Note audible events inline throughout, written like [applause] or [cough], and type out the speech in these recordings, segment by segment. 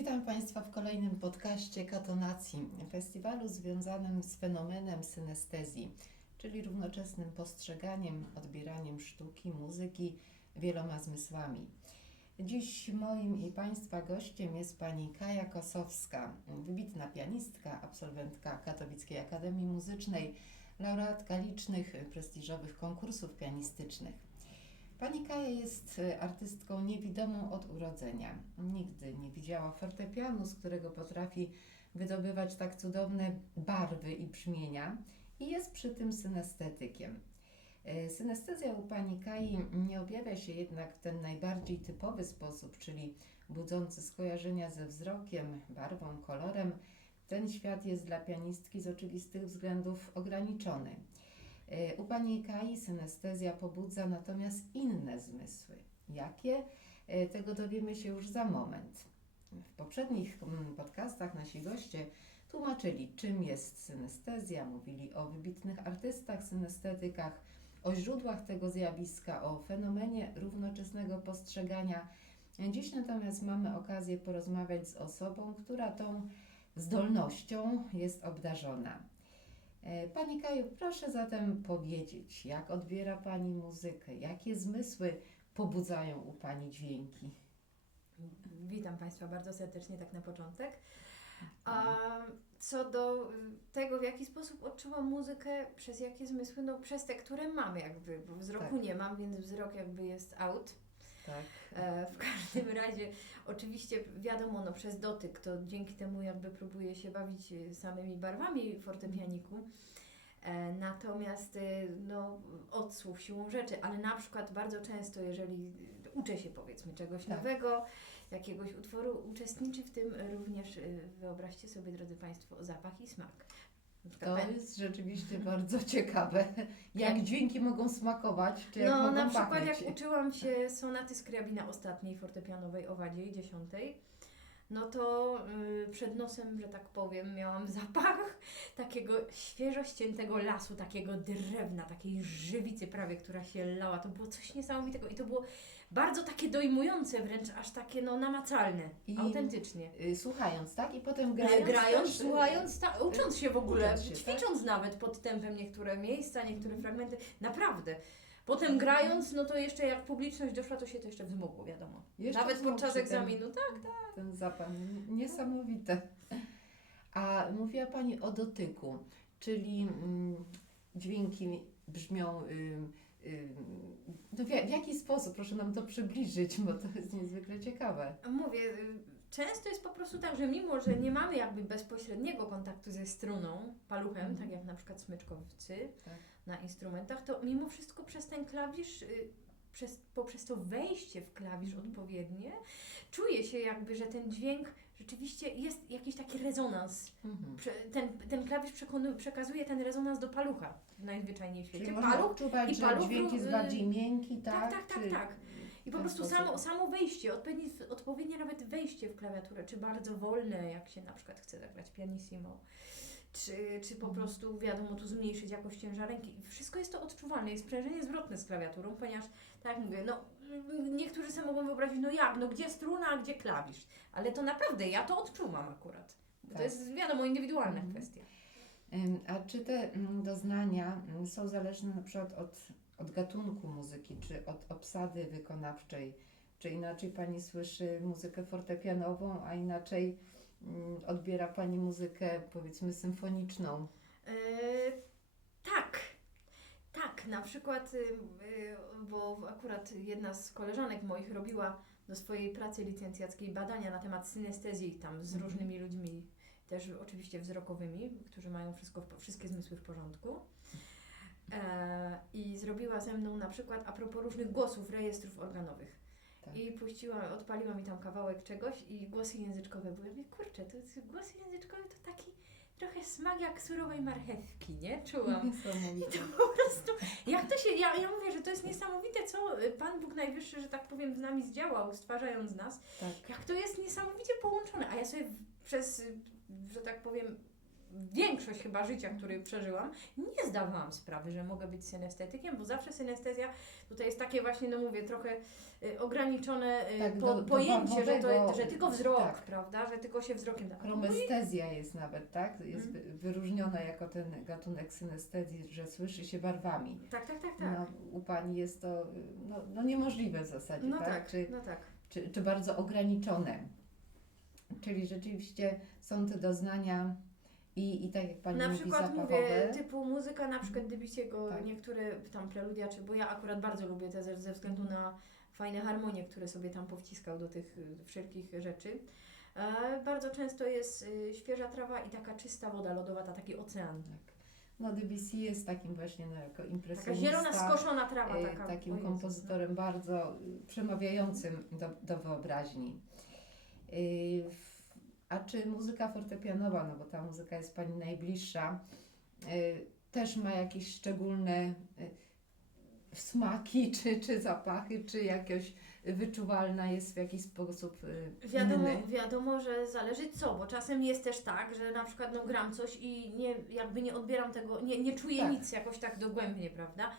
Witam Państwa w kolejnym podcaście Katonacji, festiwalu związanym z fenomenem synestezji, czyli równoczesnym postrzeganiem, odbieraniem sztuki, muzyki wieloma zmysłami. Dziś moim i Państwa gościem jest pani Kaja Kosowska, wybitna pianistka, absolwentka Katowickiej Akademii Muzycznej, laureatka licznych prestiżowych konkursów pianistycznych. Pani Kaja jest e, artystką niewidomą od urodzenia. Nigdy nie widziała fortepianu, z którego potrafi wydobywać tak cudowne barwy i brzmienia i jest przy tym synestetykiem. E, Synestezja u pani Kai nie objawia się jednak w ten najbardziej typowy sposób, czyli budzący skojarzenia ze wzrokiem, barwą, kolorem. Ten świat jest dla pianistki z oczywistych względów ograniczony. U pani Kai synestezja pobudza natomiast inne zmysły. Jakie? E, Tego dowiemy się już za moment. W poprzednich mm, podcastach nasi goście tłumaczyli, czym jest synestezja, mówili o wybitnych artystach, synestetykach, o źródłach tego zjawiska, o fenomenie równoczesnego postrzegania. Dziś natomiast mamy okazję porozmawiać z osobą, która tą zdolnością jest obdarzona. E, Pani Kaju, proszę zatem powiedzieć, jak odbiera Pani muzykę, jakie zmysły pobudzają u Pani dźwięki? Witam Państwa bardzo serdecznie, tak na początek. A co do tego, w jaki sposób odczuwam muzykę, przez jakie zmysły, no przez te, które mam jakby, bo wzroku Tak. nie mam, więc wzrok jakby jest out. Tak. E, w każdym razie, oczywiście wiadomo, no przez dotyk, to dzięki temu jakby próbuję się bawić y, samymi barwami w fortepianiku. E, Natomiast no, odsłuch siłą rzeczy, ale na przykład bardzo często, jeżeli uczę się powiedzmy czegoś Tak. nowego, jakiegoś utworu, uczestniczy w tym również, wyobraźcie sobie drodzy Państwo, zapach i smak. To jest rzeczywiście [laughs] bardzo ciekawe. Jak dźwięki mogą smakować, czy jak No, mogą na przykład pachnieć. jak uczyłam się sonaty Skriabina ostatniej fortepianowej owadzie, dziesiątej, no to y, przed nosem, że tak powiem, miałam zapach takiego świeżo ściętego lasu, takiego drewna, takiej żywicy prawie, która się lała. To było coś niesamowitego i to było bardzo takie dojmujące, wręcz aż takie no namacalne, I- autentycznie. Y, Słuchając, tak? I potem Grając, grając, też, y, słuchając, ta, ucząc się w ogóle, Ucząc się, tak? ćwicząc nawet pod tempem niektóre miejsca, niektóre fragmenty, naprawdę. Potem grając, no to jeszcze jak publiczność doszła, to się to jeszcze wzmogło, wiadomo. Jeszcze Nawet podczas przy tym. egzaminu, tak, tak. ten zapach. Niesamowite. A mówiła Pani o dotyku, czyli mm, dźwięki brzmią. ym, no w, w jaki sposób? Proszę nam to przybliżyć, bo to jest niezwykle ciekawe. Mówię, y, często jest po prostu tak, że mimo, że nie mamy jakby bezpośredniego kontaktu ze struną, paluchem, Mhm. tak jak na przykład smyczkowcy Tak. na instrumentach, to mimo wszystko przez ten klawisz, y, przez, poprzez to wejście w klawisz odpowiednie, czuje się jakby, że ten dźwięk rzeczywiście jest jakiś taki rezonans. Mhm. Prze, ten, ten klawisz przekonu, przekazuje ten rezonans do palucha najzwyczajniej w świecie. Czyli można Paluch odczuwać, i że paluch dźwięk jest y, bardziej miękki, tak? tak, tak, Czy tak. I po ten prostu sposób? samo, samo wejście, odpowiednie, odpowiednie nawet wejście w klawiaturę, czy bardzo wolne, jak się na przykład chce zagrać pianissimo, czy, czy po prostu wiadomo tu zmniejszyć jakość ciężarynki. Wszystko jest to odczuwalne, jest sprzężenie zwrotne z klawiaturą, ponieważ, tak jak mówię, no niektórzy sobie mogą wyobrazić, no jak, no gdzie struna, a gdzie klawisz, ale to naprawdę ja to odczuwam akurat. Tak. To jest wiadomo indywidualna Mhm. kwestia. A czy te mm, doznania mm, są zależne na przykład od, od gatunku muzyki, czy od obsady wykonawczej? Czy inaczej Pani słyszy muzykę fortepianową, a inaczej odbiera Pani muzykę powiedzmy symfoniczną? E, tak. Tak, na przykład, y, y, bo akurat jedna z koleżanek moich robiła do swojej pracy licencjackiej badania na temat synestezji tam z Mhm. różnymi ludźmi, też oczywiście wzrokowymi, którzy mają wszystko, wszystkie zmysły w porządku. E, I zrobiła ze mną na przykład a propos różnych głosów, rejestrów organowych. Tak. I puściła, odpaliła mi tam kawałek czegoś i głosy języczkowe były. Ja mówię, kurczę, to jest, głosy języczkowe to taki trochę smak jak surowej marchewki, nie? Czułam. [laughs] Niesamowite. Po prostu, jak to się, ja, ja mówię, że to jest niesamowite, co y, Pan Bóg Najwyższy, że tak powiem, z nami zdziałał, stwarzając nas. Tak. Jak to jest niesamowicie połączone, a ja sobie przez, y, że tak powiem, większość chyba życia, który przeżyłam, nie zdawałam sprawy, że mogę być synestetykiem, bo zawsze synestezja tutaj jest takie właśnie, no mówię, trochę y, ograniczone y, Tak, po, do- do pojęcie, że, to, że tylko wzrok, tak. prawda, że tylko się wzrokiem da. Chromestezja jest nawet, tak? Jest wy- wyróżniona jako ten gatunek synestezji, że słyszy się barwami. Tak, tak, tak, tak. No, u Pani jest to no, no niemożliwe w zasadzie, No tak? tak, Czy, no tak. czy, czy bardzo ograniczone. Czyli rzeczywiście są te doznania i, i tak jak Pani Na mówi, przykład zapachowe. mówię, typu muzyka na przykład Debussy'ego, Tak. niektóre tam preludia, czy bo ja akurat bardzo lubię te ze, ze względu na fajne harmonie, które sobie tam powciskał do tych y, wszelkich rzeczy. E, bardzo często jest y, świeża trawa i taka czysta woda lodowata, taki ocean. Tak. No Debussy jest takim właśnie no, jako Taka impresjonista. zielona, skoszona trawa. e, Taka, takim Jezus, kompozytorem bardzo y, przemawiającym do, do wyobraźni. Y, A czy muzyka fortepianowa, no bo ta muzyka jest Pani najbliższa, y, też ma jakieś szczególne y, smaki, [laughs] czy, czy zapachy, czy jakoś wyczuwalna jest w jakiś sposób y, Wiadomo, inny? wiadomo, że zależy co, bo czasem jest też tak, że na przykład no, gram coś i nie, jakby nie odbieram tego, nie, nie czuję Tak. nic jakoś tak dogłębnie, prawda?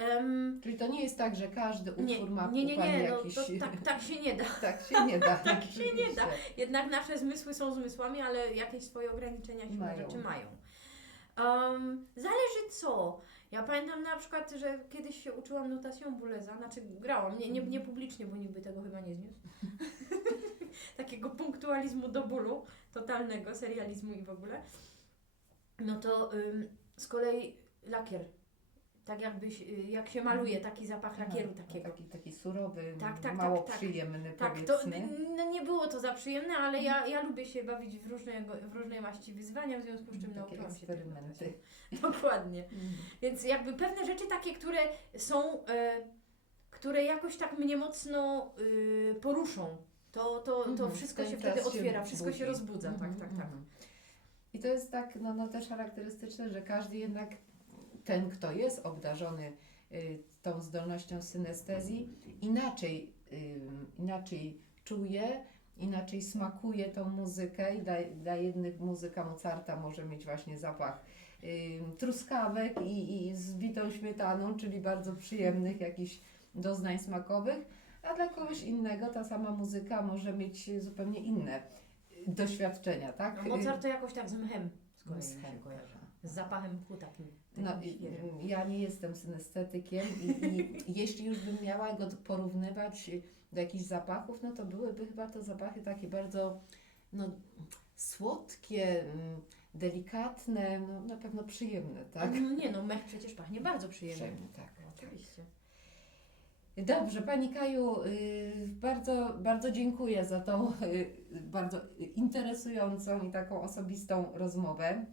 Em, Czyli to nie jest tak, że każdy utwór nie, ma nie, nie, nie, no, jakiś... to tak, tak się nie da. [laughs] tak się nie da. [laughs] Tak się nie da. Jednak nasze zmysły są zmysłami, ale jakieś swoje ograniczenia siłą Mają. rzeczy mają. Um, zależy co. Ja pamiętam na przykład, że kiedyś się uczyłam notacją Bouleza, znaczy grałam, nie, nie, nie publicznie, bo nikt by tego chyba nie zniósł. [laughs] Takiego punktualizmu do bólu, totalnego, serializmu i w ogóle. No to ym, z kolei lakier. Tak jakbyś, y, jak się maluje, taki zapach lakieru Aha, takiego. Taki, taki surowy, Tak, tak, mało tak, tak. przyjemny Tak, to powiedzmy. no nie było to za przyjemne, ale ja, ja lubię się bawić w, różnego, w różnej maści wyzwania, w związku z czym Takie nauczyłam się. Tego. [laughs] Dokładnie. Mhm. Więc jakby pewne rzeczy takie, które są, e, które jakoś tak mnie mocno y, poruszą, to, to, to Mhm, wszystko ten się wtedy się otwiera, wszystko się rozbudza, Mhm, tak, tak, tak. mhm. I to jest tak, no, no też charakterystyczne, że każdy jednak, ten kto jest obdarzony y, tą zdolnością synestezji, inaczej, y, inaczej czuje, inaczej smakuje tą muzykę i dla, dla jednych muzyka Mozarta może mieć właśnie zapach y, truskawek i, i z bitą śmietaną, czyli bardzo przyjemnych jakichś doznań smakowych, a dla kogoś innego ta sama muzyka może mieć zupełnie inne doświadczenia, tak? A Mozart to jakoś tak z mchem z Z. Z zapachem mchu takim, No, ja nie jestem synestetykiem i, i [laughs] jeśli już bym miała go porównywać do jakichś zapachów, no to byłyby chyba to zapachy takie bardzo no, słodkie, mm, delikatne, no, na pewno przyjemne, tak? No nie no, mech przecież pachnie bardzo przyjemnie. Przyjemne, tak. Oczywiście. Dobrze, Pani Kaju, y, bardzo, bardzo dziękuję za tą y, bardzo interesującą i taką osobistą rozmowę.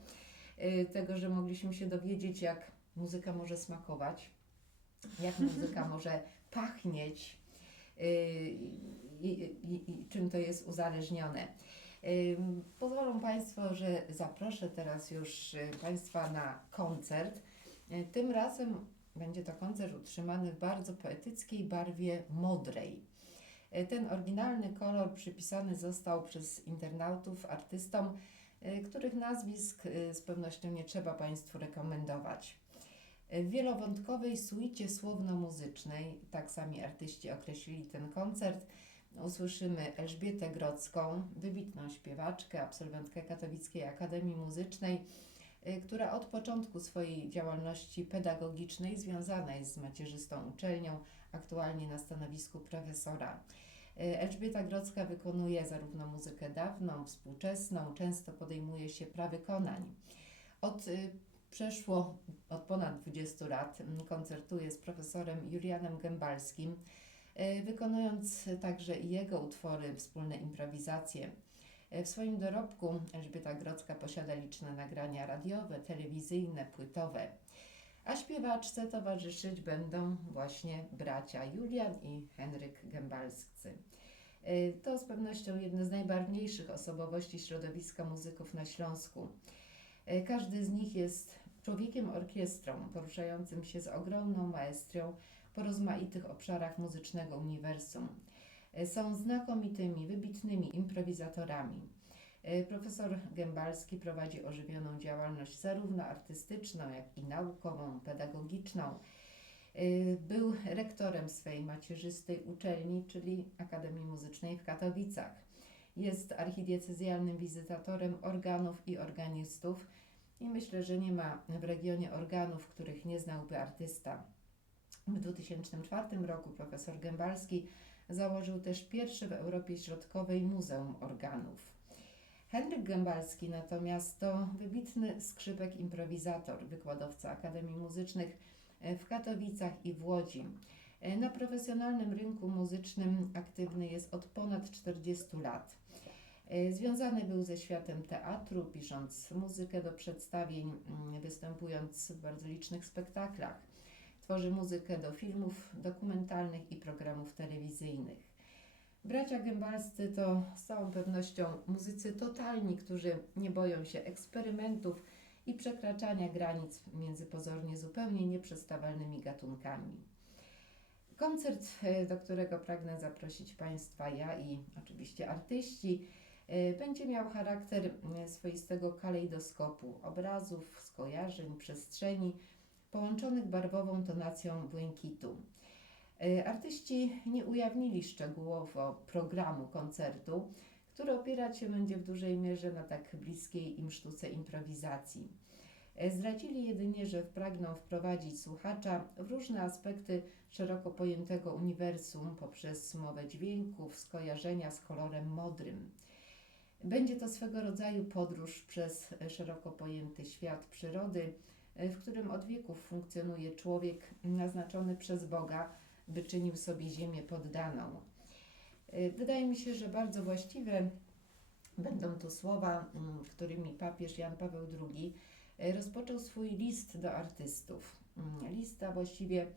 Y, Tego, że mogliśmy się dowiedzieć, jak muzyka może smakować, jak muzyka [laughs] może pachnieć y, i, i, i czym to jest uzależnione. Y, Pozwolą Państwo, że zaproszę teraz już Państwa na koncert. Tym razem będzie to koncert utrzymany w bardzo poetyckiej barwie modrej. Ten oryginalny kolor przypisany został przez internautów artystom, których nazwisk e, z pewnością nie trzeba Państwu rekomendować. E, W wielowątkowej suicie słowno-muzycznej, tak sami artyści określili ten koncert, usłyszymy Elżbietę Grodzką, wybitną śpiewaczkę, absolwentkę Katowickiej Akademii Muzycznej, która od początku swojej działalności pedagogicznej związana jest z macierzystą uczelnią, aktualnie na stanowisku profesora. Y, Elżbieta Grodzka wykonuje zarówno muzykę dawną, współczesną, często podejmuje się prawykonań. Od y, przeszło od ponad 20 lat koncertuje z profesorem Julianem Gębalskim, y, wykonując także jego utwory, wspólne improwizacje. E, W swoim dorobku Elżbieta Grodzka posiada liczne nagrania radiowe, telewizyjne, płytowe. A śpiewaczce towarzyszyć będą właśnie bracia Julian i Henryk Gębalscy. E, To z pewnością jedne z najbarwniejszych osobowości środowiska muzyków na Śląsku. E, Każdy z nich jest człowiekiem orkiestrą, poruszającym się z ogromną maestrią po rozmaitych obszarach muzycznego uniwersum. E, Są znakomitymi, wybitnymi improwizatorami. E, Profesor Gębalski prowadzi ożywioną działalność zarówno artystyczną, jak i naukową, pedagogiczną. Y, Był rektorem swej macierzystej uczelni, czyli Akademii Muzycznej w Katowicach. Jest archidiecezjalnym wizytatorem organów i organistów i myślę, że nie ma w regionie organów, których nie znałby artysta. W 2004 roku profesor Gębalski założył też pierwsze w Europie Środkowej Muzeum Organów. Henryk Gębalski natomiast to wybitny skrzypek improwizator, wykładowca Akademii Muzycznych w Katowicach i w Łodzi. Na profesjonalnym rynku muzycznym aktywny jest od ponad 40 lat. Związany był ze światem teatru, pisząc muzykę do przedstawień, mm, występując w bardzo licznych spektaklach. Tworzy muzykę do filmów dokumentalnych i programów telewizyjnych. Bracia Gębalscy to z całą pewnością muzycy totalni, którzy nie boją się eksperymentów i przekraczania granic między pozornie zupełnie nieprzestawalnymi gatunkami. Koncert, e, do którego pragnę zaprosić Państwa ja i oczywiście artyści, e, będzie miał charakter e, swoistego kalejdoskopu obrazów, skojarzeń, przestrzeni, połączonych barwową tonacją błękitu. E, Artyści nie ujawnili szczegółowo programu koncertu, który opierać się będzie w dużej mierze na tak bliskiej im sztuce improwizacji. E, Zdradzili jedynie, że pragną wprowadzić słuchacza w różne aspekty szeroko pojętego uniwersum poprzez mowę dźwięków, skojarzenia z kolorem modrym. Będzie to swego rodzaju podróż przez szeroko pojęty świat przyrody, e, w którym od wieków funkcjonuje człowiek naznaczony przez Boga, by czynił sobie ziemię poddaną. Y, Wydaje mi się, że bardzo właściwe będą to słowa, mm, którymi papież Jan Paweł II y, rozpoczął swój list do artystów. Mm, List, a właściwie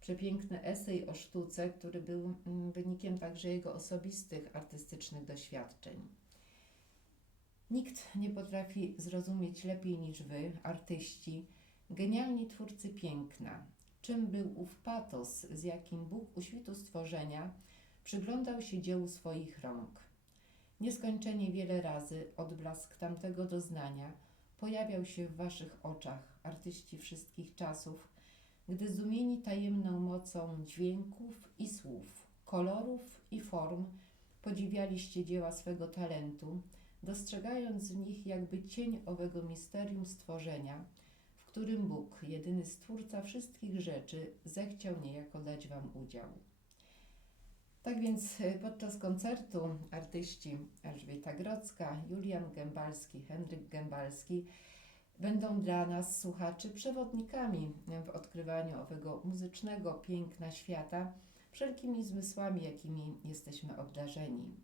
przepiękny esej o sztuce, który był mm, wynikiem także jego osobistych artystycznych doświadczeń. Nikt nie potrafi zrozumieć lepiej niż wy, artyści, genialni twórcy piękna, czym był ów patos, z jakim Bóg u świtu stworzenia przyglądał się dziełu swoich rąk. Nieskończenie wiele razy odblask tamtego doznania pojawiał się w waszych oczach, artyści wszystkich czasów, gdy zdumieni tajemną mocą dźwięków i słów, kolorów i form podziwialiście dzieła swego talentu, dostrzegając w nich jakby cień owego misterium stworzenia, którym Bóg, jedyny Stwórca wszystkich rzeczy, zechciał niejako dać Wam udział. Tak więc e, podczas koncertu artyści Elżbieta Grodzka, Julian Gębalski, Henryk Gębalski będą dla nas, słuchaczy, przewodnikami w odkrywaniu owego muzycznego piękna świata wszelkimi zmysłami, jakimi jesteśmy obdarzeni.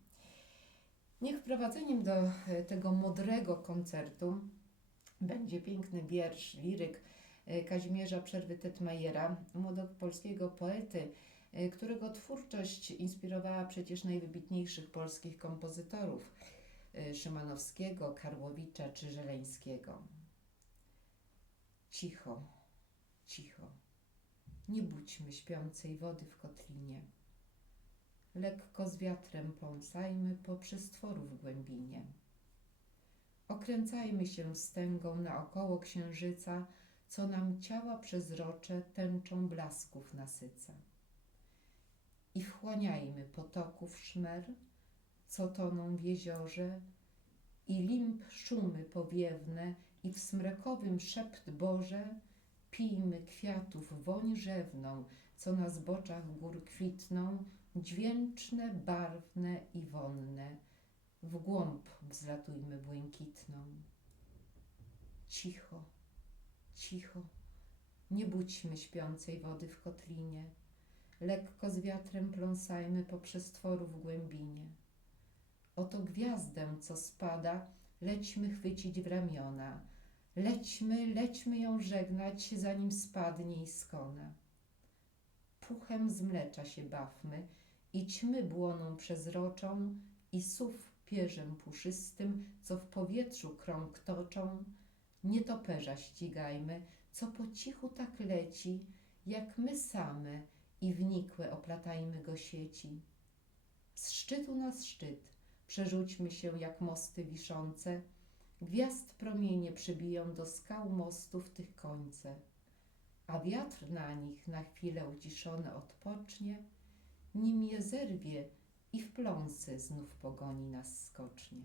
Niech wprowadzeniem do e, tego modrego koncertu będzie piękny wiersz, liryk e, Kazimierza Przerwy Tetmajera, młodopolskiego poety, e, którego twórczość inspirowała przecież najwybitniejszych polskich kompozytorów e, Szymanowskiego, Karłowicza czy Żeleńskiego. Cicho, cicho, nie budźmy śpiącej wody w kotlinie. Lekko z wiatrem pąsajmy po przystworu w głębinie. Okręcajmy się stęgą naokoło księżyca, co nam ciała przezrocze tęczą blasków nasyca. I wchłaniajmy potoków szmer, co toną w jeziorze, i limb szumy powiewne, i w smrekowym szept Boże pijmy kwiatów woń rzewną, co na zboczach gór kwitną, dźwięczne, barwne i wonne, w głąb wzlatujmy błękitną. Cicho, cicho, nie budźmy śpiącej wody w kotlinie, lekko z wiatrem pląsajmy po przestworu w głębinie. Oto gwiazdę, co spada, lećmy chwycić w ramiona, lećmy, lećmy ją żegnać, zanim spadnie i skona. Puchem z mlecza się bawmy i ćmy błoną przezroczą i sów pierzem puszystym, co w powietrzu krąg toczą, nietoperza ścigajmy, co po cichu tak leci, jak my same i wnikłe oplatajmy go sieci. Z szczytu na szczyt, Przerzućmy się jak mosty wiszące, gwiazd promienie przybiją do skał mostów tych końce, a wiatr na nich na chwilę uciszony odpocznie, nim je zerwie i w pląsy znów pogoni nas skocznie.